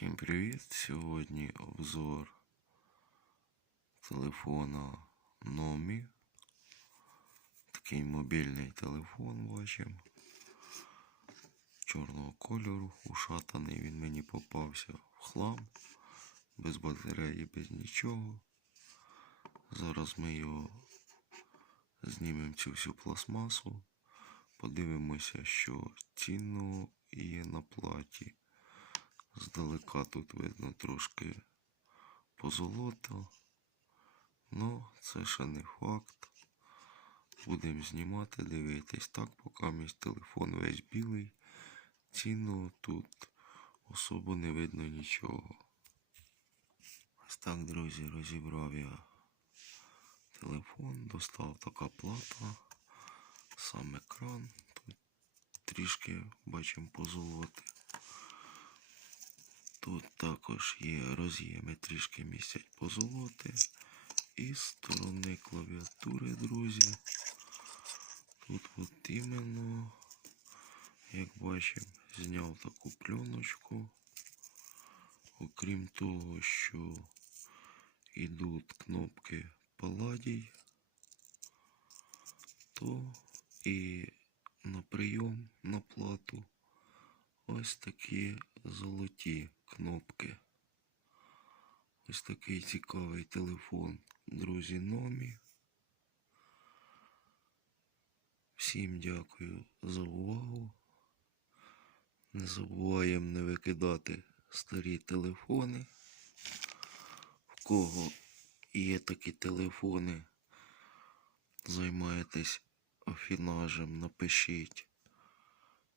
Всім привіт! Сьогодні обзор телефона Номі. Такий мобільний телефон бачимо. Чорного кольору, ушатаний він мені попався в хлам, без батареї, без нічого. Зараз ми його знімемо цю всю пластмасу. Подивимося, що цінного є на платі. Здалека тут видно трошки позолото. Ну, це ще не факт. Будемо знімати, дивитись. Так, поки мій телефон весь білий. Цінно тут особо не видно нічого. Ось так, друзі, розібрав я телефон, достав така плата, сам екран. Тут трішки бачимо позолоти. Тут також є роз'єми, трішки містять позолоти. І сторони клавіатури, друзі. Тут от іменно, як бачимо, зняв таку пленочку. Окрім того, що йдуть кнопки Палладій, то і на прийом на плату ось такі золоті кнопки. Ось такий цікавий телефон, друзі, номі. Всім дякую за увагу. Не забуваємо не викидати старі телефони. В кого є такі телефони, займаєтесь афінажем, напишіть,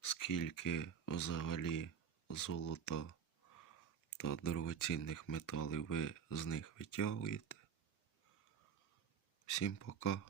скільки взагалі золота та дорогоцінних металів ви з них витягуєте. Всім пока.